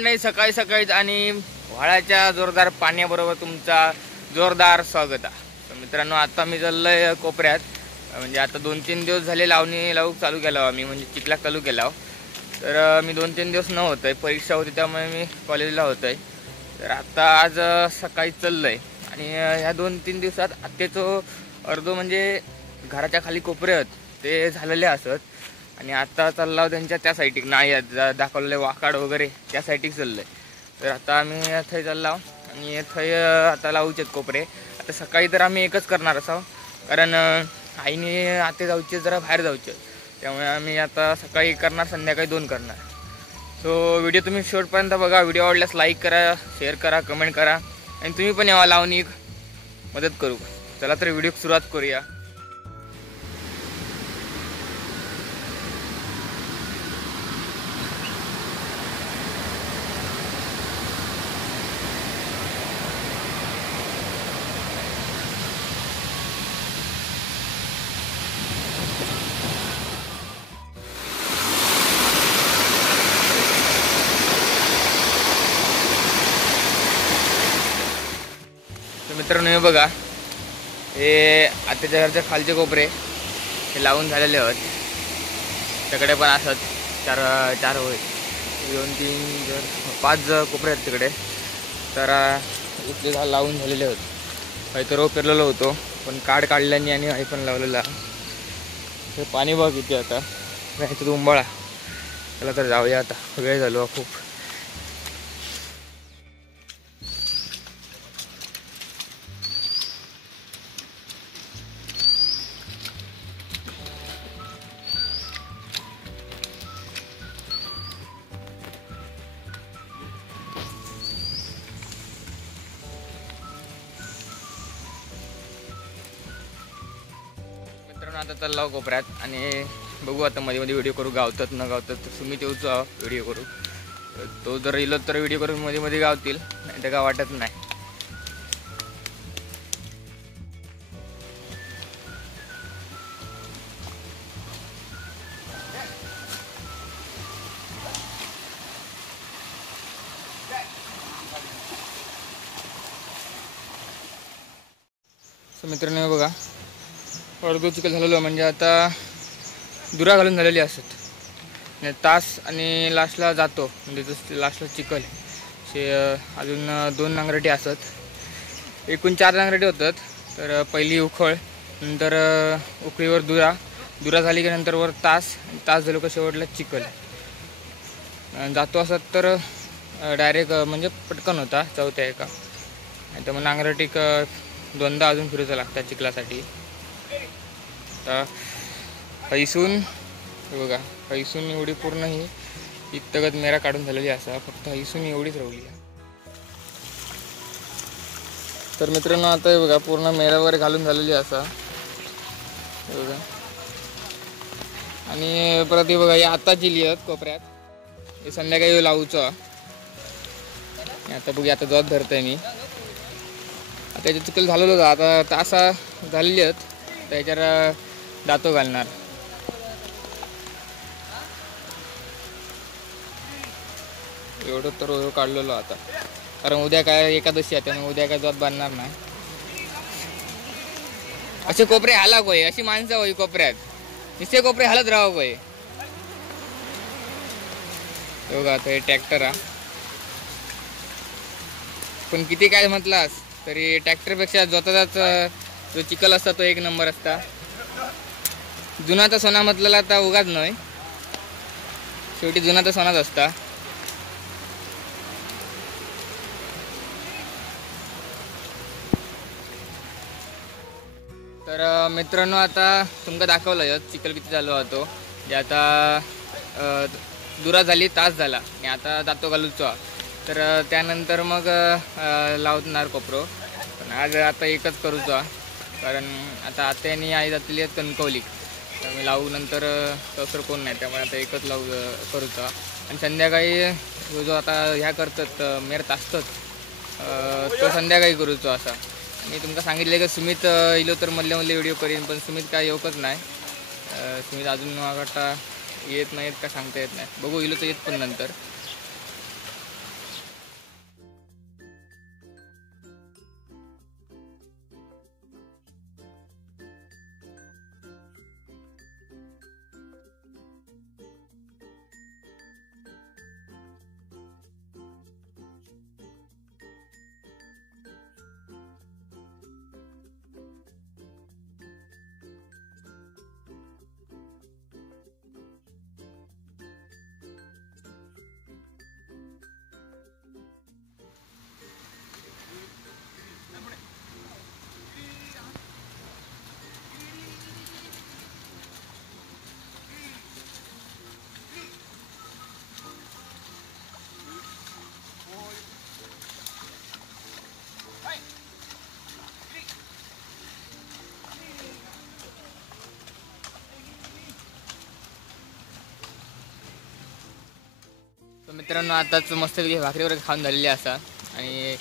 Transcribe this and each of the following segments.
मंडळी, सकाळी सकाळीच आणि व्हाळाच्या जोरदार पाण्याबरोबर तुमचा जोरदार स्वागत आहे. तर मित्रांनो, आता मी चाललोय कोपऱ्यात. म्हणजे आता 2-3 दिवस झाले लावू चालू केला आम्ही, म्हणजे चिखला चालू केला. तर मी 2-3 दिवस न होतोय, परीक्षा होती त्यामुळे मी कॉलेजला होतोय. तर आता आज सकाळी चाललोय आणि ह्या 2-3 दिवसात आत्तेचं अर्धो म्हणजे घराच्या खाली कोपरे आहेत ते झालेले असत. आणि आता चालला त्यांच्या त्या साईटिक नाही दाखवलेले वाकाड वगैरे त्या साईटिक चाललंय. तर आता आम्ही थंय चाललो आणि थंय आता लावूचे कोपरे. आता सकाळी तर आम्ही एकच करणार असावं, कारण आईने आते जाऊचे जरा बाहेर जाऊचे, त्यामुळे आम्ही आता सकाळी करणार, संध्याकाळी 2 करणार. सो व्हिडिओ तुम्ही शेवटपर्यंत बघा. व्हिडिओ आवडल्यास लाईक करा, शेअर करा, कमेंट करा आणि तुम्ही पण यावा लावून मदत करू. चला तर व्हिडिओ सुरुवात करूया. मित्रांनो, हे बघा, हे आत्याच्या घरच्या खालचे कोपरे हे लावून झालेले आहेत. तिकडे पण असत 4 होय 2-3 5 कोपरे आहेत तिकडे. तर इथले झाड लावून झालेले होते. काही तर रोप पेरलेलो होतो, पण काढल्याने आणि आई पण लावलेला. हे पाणी बघ किती आता, ह्याच्यात उंबाळा. त्याला तर जाऊया आता, वेळ झालो खूप. आता चालला कोपऱ्यात आणि बघू आता मध्ये मध्ये व्हिडिओ करू, गावतात न गावतात. तर तुम्ही तेवच व्हिडिओ करू. तो जर इलो तर व्हिडिओ करून मध्ये मध्ये गावतील, नाही तर काय वाटत नाही. मित्रांनो, बघा, अर्धो चिखल झालेलो, म्हणजे आता दुरा घालून झालेली असत. तास आणि लास्टला जातो, म्हणजे जसं लास्टला चिखल हे अजून 2 नांगरटी असत. एकूण 4 नांगरटी होतात. तर पहिली उखळ, नंतर उखळीवर दुरा झाली की नंतर वर तास झालो का शेवटला चिखल जातो. असत तर डायरेक्ट म्हणजे पटकन होता चौथ्या एका. आणि तर मग नांगरटी 2दा अजून फिरवायचं लागतात चिखलासाठी. आता हैसून बघा, हैसून एवढी पूर्ण ही इतगत मेरा काढून झालेली असा, फक्त हैसून एवढीच राहिली. तर मित्रांनो, आता बघा पूर्ण मेरा वगैरे घालून झालेली असा बघा. आणि परत बघा, ही आताची लिहत कोपऱ्यात, हे संध्याकाळी लावूचं. आता बघूया, आता जॉब धरतोय मी. आता याच्यात चिखल झालेलं होतं, आता तासा झालेली आहेत. त्याच्यावर दातो घालणार. एवढं तर काढलेलो आता, कारण उद्या काय एकादशी आहे, त्यामुळे उद्या काय जॉब बांधणार नाही. असे कोपरे हाला कोय, अशी माणसं होई कोपऱ्यात, निश्चय कोपरे हालत राहावं कोय. बघा, आता हे ट्रॅक्टर हा, पण किती काय म्हटलास तरी ट्रॅक्टरपेक्षा स्वतःचाच जो चिखल असता तो 1 नंबर असता. जुना तर सोना म्हटलेला आता उगाच नाही, शेवटी जुना तर सोनाच असता. तर मित्रांनो, आता तुमका दाखवलं चिखल किती झालो होतो. जे आता दुरा झाली, तास झाला आणि आता दातो घालूचो. तर त्यानंतर मग लावणार कोपरो. पण आज आता एकच करूचो, कारण आता आत्यानी आई जातली आहेत कणकवली. त्यामुळे लावू नंतर तसं कोण नाही, त्यामुळे आता एकच करूचा. आणि संध्याकाळी जो आता ह्या करतात मेर असतात तो संध्याकाळी करूचो असा. आणि तुमका सांगितलं की सुमित इलो तर मधले व्हिडिओ करीन, पण सुमित काय येऊकच नाही. सुमित अजून वागता येत नाहीत का सांगता येत नाही. बघू इलो तर येत पण नंतर. तर मित्रांनो आताच मस्तपैकी भाकरी वगैरे खाऊन झालेली असा आणि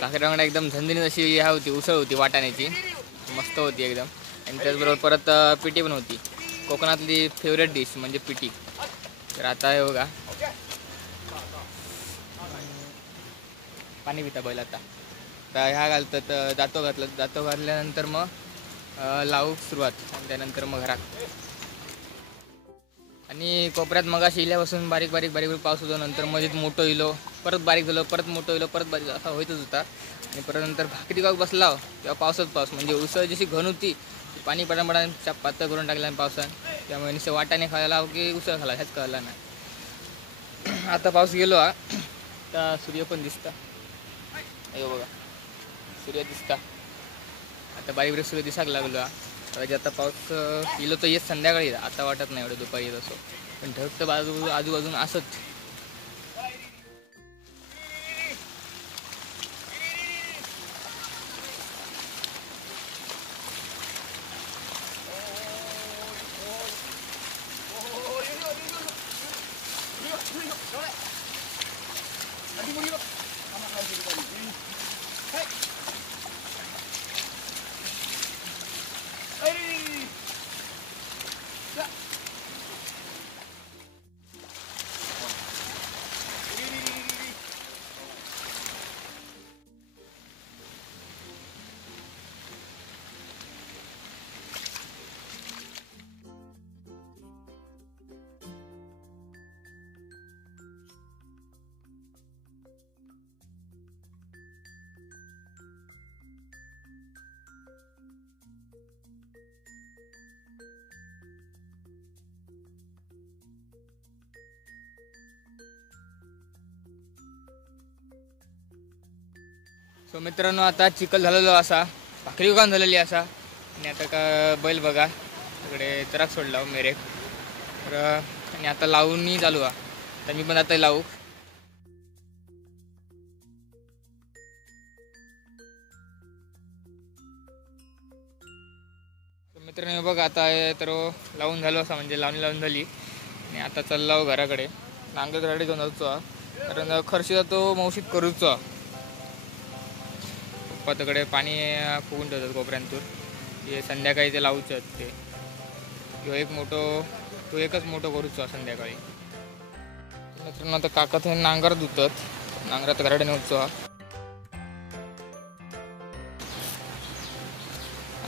भाकरी वांगडा एकदम झणझणीत अशी ह्या होती, उसळ होती वाटाण्याची, मस्त होती एकदम. आणि त्याचबरोबर परत पिठी पण होती, कोकणातली फेवरेट डिश म्हणजे पिठी. तर आता हे बघा पाणी पिता बैल आता. तर ह्या घालतात, दातो घातलं, दातो घातल्यानंतर मग लावू सुरुवात आणि त्यानंतर मग घरात. आणि कोपऱ्यात मग अशी इल्यापासून बारीक बारीक बारीक बारीक पाऊस होतो. नंतर मध्येच मोठं इलो, परत बारीक झालं, परत मोठं इलो, परत बारीक असा होतच होता. आणि परत नंतर भाकरी गाव बसला तेव्हा पावसात पाऊस, म्हणजे उसळ जशी घन होती पाणी पडापडा पातळ करून टाकल्या पावसानं. त्यामुळे नुसतं वाटाने खायला की उसळ खाला ह्याच कळला नाही. आता पाऊस गेलो हा, आता सूर्य पण दिसता, अयो बघा सूर्य दिसता, आता बारीक बारीक सूर्य दिसायला लागलो हा. आता पाऊस गेलो तर येत संध्याकाळी, आता वाटत नाही एवढं दुपारी येत असो, पण ढग तर आजूबाजून असत. सो मित्रांनो आता चिखल झालेलो असा, भाकरी उगान झालेली असा. आणि आता का बैल बघा इकडे तराक सोडला मेरेक तर, आणि आता लावून चालू आहे. तर मी पण आता लावू. मित्रांनो बघा आता तर लावून झालो असा, म्हणजे लावून झाली. आणि आता चालला घराकडे, नांगर घराकडे घेऊन जाऊचो कारण खर्च तो मौशीत करूचो. पप्पा तिकडे पाणी फुगून ठेवतात कोपऱ्यांतून, हे संध्याकाळी ते लावूच ते. तो एकच मोठं करूचो संध्याकाळी. मित्रांनो आता काका ते नांगर धुतात, नांगरात घराकडे नेऊचो.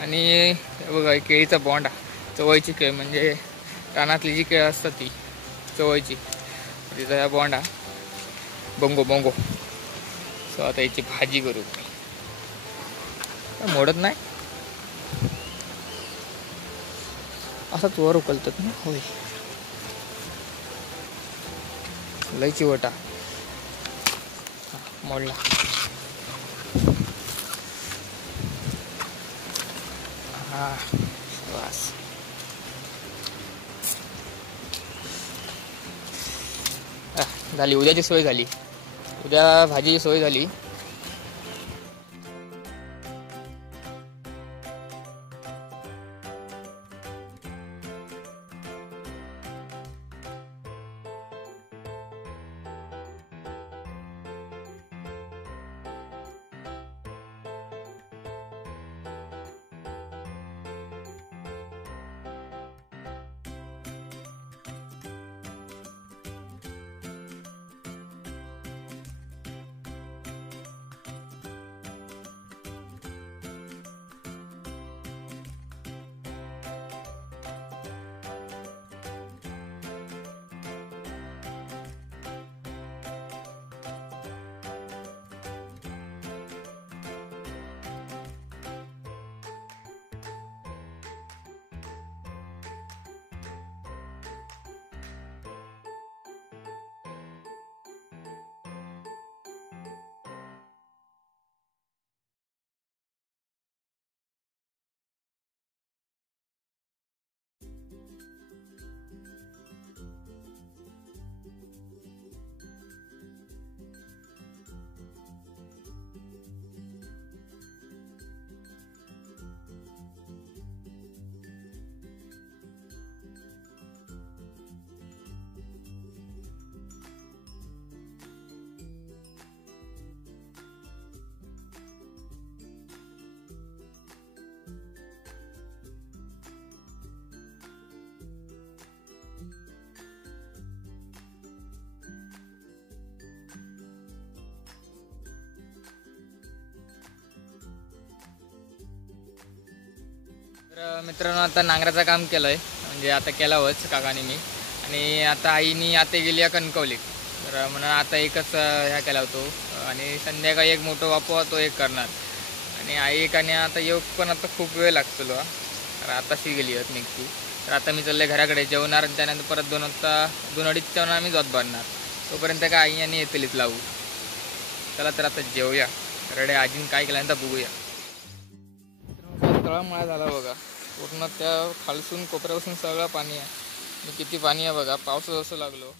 आणि बघा केळीचा बॉन्ड, चवळीची केळ म्हणजे रानातली जी केळ असतात ती चवळीची, तिचा ह्या बॉन्ड हा बोंगो. सो आता याची भाजी करू, मोडत नाही असाच वर उकलतात ना. होय लयची वटा मोडला. हा बस झाली, उद्याची सोय झाली, उद्या भाजीची सोय झाली. तर मित्रांनो आता नांगराचं काम केलं आहे, म्हणजे आता केलावंच काकाने मी. आणि आता आईनी आता गेली आहे कणकवली. तर म्हणून आता एकच ह्या केला होतो आणि संध्याकाळी एक मोठं वापवा तो एक करणार. आणि आई एकाने आता योग पण आता खूप वेळ लागतो तर आताशी गेली आहेत निघती. तर आता मी चालले घराकडे जेवणार आणि त्यानंतर परत 2 वाजता 2-2:30 आम्ही जोत बांधणार. तोपर्यंत काय आई आणि येतीलच लावू. चला तर आता जेवूया. रडे आजीन काय केल्यानंतर बघूया. तळमळा झाला बघा, पूर्ण त्या खालसून कोपऱ्यापासून सगळं पाणी आहे. किती पाणी आहे बघा, पाऊस असं लागलो.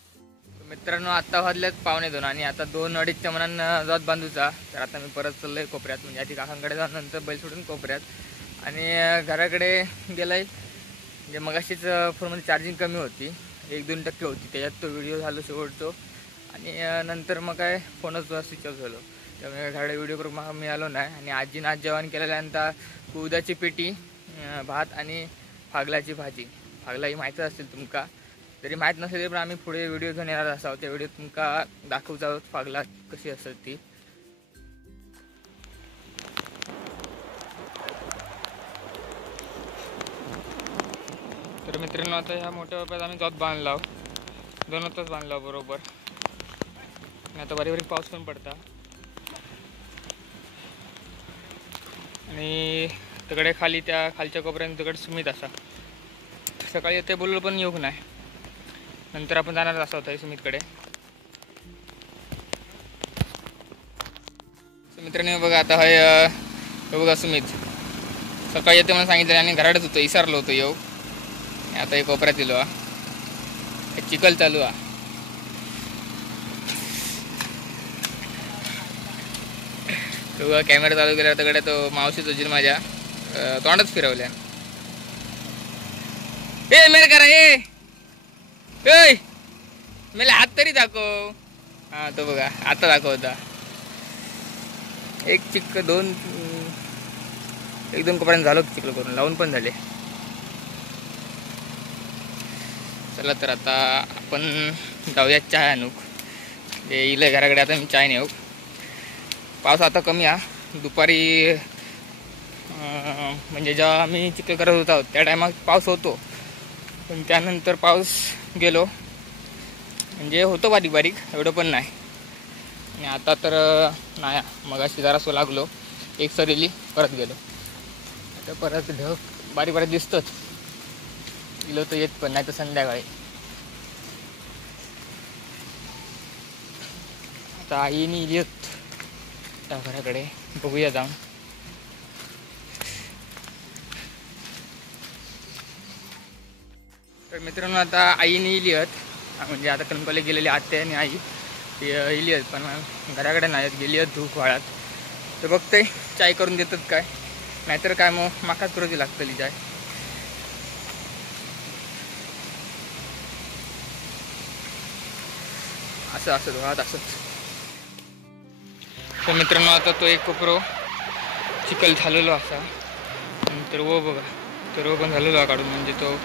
मित्रांनो आता वाजल्यात 1:45 आणि आता 2-2:30च्या मनानं जात बांधूचा. तर आता मी परत चाललोय कोपऱ्यात, म्हणजे आधी काकांकडे जाऊन नंतर बैल सोडून कोपऱ्यात. आणि घराकडे गेलाय, म्हणजे मग अशीच फोनमध्ये चार्जिंग कमी होती, 1-2% होती. त्याच्यात तो व्हिडिओ झालो शेवटतो आणि नंतर मग काय फोनच स्विच ऑफ झालो. त्यामुळे घराकडे व्हिडिओ करून मग मी आलो नाही. आणि आजीनं आज जेवण केल्यानंतर कुळदाची पेटी, भात आणि फागलाची भाजी. फागला ही माहीतच असेल तुमका, जरी माहीत नसेल तरी पण आम्ही पुढे व्हिडिओ घेऊन येणार असावं. त्या व्हिडिओ तुमका दाखवचा फागला कशी असेल ती. तर मित्रांनो आता ह्या मोठ्या बाप्यात आम्ही जोत बांधला, 2 वाजताच बांधला बरोबर. आणि आता बारीक बारीक पाऊस पण पडता. आणि तिकडे खाली त्या खालच्या कोपऱ्यात तिकडे सुमित असा सकाळी येते बोललो पण येऊ नाही. नंतर आपण जाणार असा होता सुमितकडे. सुमित्राने बघा आता हे बघा सुमित सकाळी येते म्हणून सांगितलं आणि घरातच होतं, विसरलो होतो येऊ. आता एक कोपऱ्यात दिलो चिखल चालू आहे. तो कॅमेरा चालू केला तिकडे तो मावशी तुझी माझ्या तोंडच फिरवल्या. ए मेरे करा ए मेला हात तरी दाखव. हा तो बघा आता दाखवता. एक चिक्क 1-2 कोपऱ्यात झालो चिखल करून, लावून पण झाले. चला तर आता आपण जाऊया चहा आणूक. येईल घराकडे आता मी चाय नेऊ. पाऊस आता कमी आहे. दुपारी म्हणजे जेव्हा आम्ही चिखल करत होतो त्या टायमात पाऊस होतो, पण त्यानंतर पाऊस गेलो. म्हणजे होतो बारीक बारीक, एवढं पण नाही. आणि आता तर नाही, मग अशी जरासं लागलो एक सरीली परत गेलो. आता परत ढग बारीक बारीक दिसतंच, गेलो तर येत पण नाही तर संध्याकाळी. आता आईने येत त्या घराकडे, बघूया जाऊन. तर मित्रांनो आता आईने इली आहेत, म्हणजे आता कणकवली गेलेली आत्या आणि आई ती इली आहेत, पण घराकडे नाही आहेत, गेली आहेत धूप वाळात. तर बघते चाय करून देतात काय, नाहीतर काय मग माकाच करूची लागतली चाय. असं असं धुवात असंच. तर मित्रांनो आता तो एक कोपरो चिखल झालेलो असा, नंतर वो बघा तर वो पण झालेलो काढून, म्हणजे तो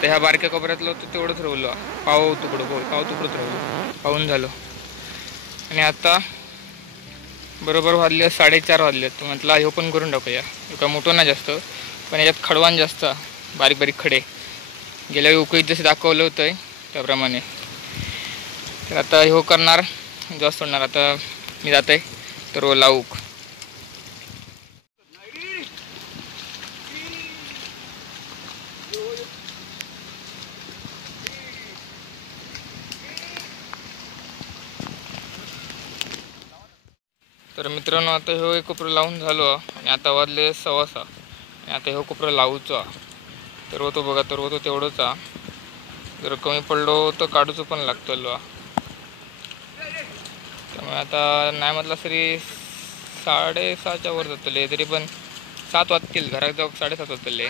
त्या ह्या बारक्या कोपऱ्यातलं तो तेवढंच राहिलो, पाव तुकडं तुकडंच राहिलो, पाहून झालो. आणि आता बरोबर वाजले 4:30 वाजले. तर म्हटलं हे पण करून टाकूया. एका मोठं नाही जास्त, पण याच्यात खडवान जास्त, बारीक बारीक खडे. गेल्या वेळी उकळीत जसे दाखवलं होतं त्याप्रमाणे. तर आता हे करणार, जास्त सोडणार. आता मी जात आहे तर लावूक. तर मित्रांनो आता ह्यो एक कोपरं लावून झालो आणि आता वाजले 6:15 आणि आता ह्यो कोपरं लावूचा. तर होतो बघा, तर होतो तेवढंच. जर कमी पडलो तर काढूचं पण लागतं. त्यामुळे आता नाही म्हटलं तरी 6:30च्या वर जातले, तरी पण 7 वाजतील घरात जाऊ, 7:30 वाजतले.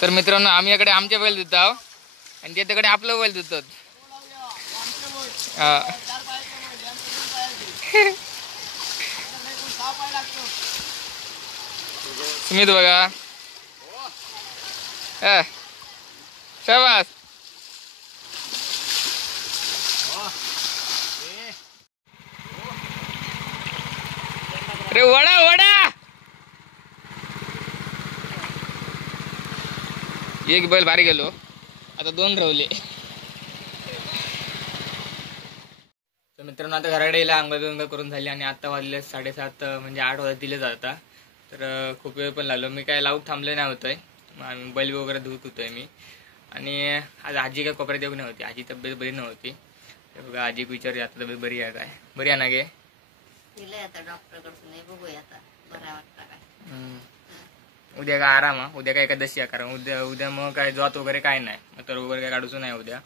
तर मित्रांनो आम्ही याकडे आमचे बैल देत आहोत आणि त्याच्याकडे आपलं बैल देतात. सुमित बघा शाबास. अरे वडा वडा. एक बैल भारी गेलो, आता 2 रावले. तर मित्रांनो आता घराकडे येईल, अंघोळ करून झाली आणि आता वाजले 7:30, म्हणजे 8 वाजता दिले जाता. तर खूप वेळ पण लागलो. मी काय लावूक थांबले नाही होतोय, बैल वगैरे धुत होतोय मी. आणि आज आजी काय कोपऱ्यात येऊ नव्हती, आजी तब्येत बरी नव्हती. बघा आजी विचारूया आता तब्येत बरी आहे काय. बरी आहे ना गे? डॉक्टरकडून बघूया आता बरा वाटता काय. उद्या काय आराम, उद्या काय एकादशी आहे. कारण उद्या मग काय जात वगैरे काय नाही, मग तर वगैरे काय काढूचं नाही उद्या.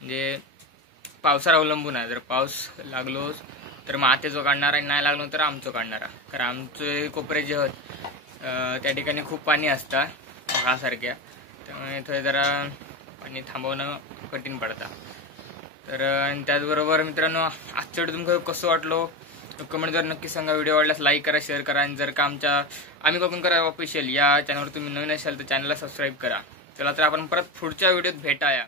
म्हणजे पावसावर अवलंबून आहे. जर पाऊस लागलो तर मग आत्याचो काढणारा, नाही लागलो तर आमचं काढणारा. कारण आमचे कोपरे जे आहेत त्या ठिकाणी खूप पाणी असतं घासारख्या, त्यामुळे थोडे जरा पाणी थांबवणं कठीण पडतं. तर त्याचबरोबर मित्रांनो आजचं व्हिडिओ तुमचं कसं वाटलो कमेंट जर नक्की सांगा. व्हिडिओ आवडल्यास लाईक करा, शेअर करा. आणि जर का आमच्या आम्ही कोकण करा ऑफिशियल या चॅनलवर तुम्ही नवीन असाल तर चॅनलला सबस्क्राईब करा. चला तर आपण परत पुढच्या व्हिडिओत भेटाया.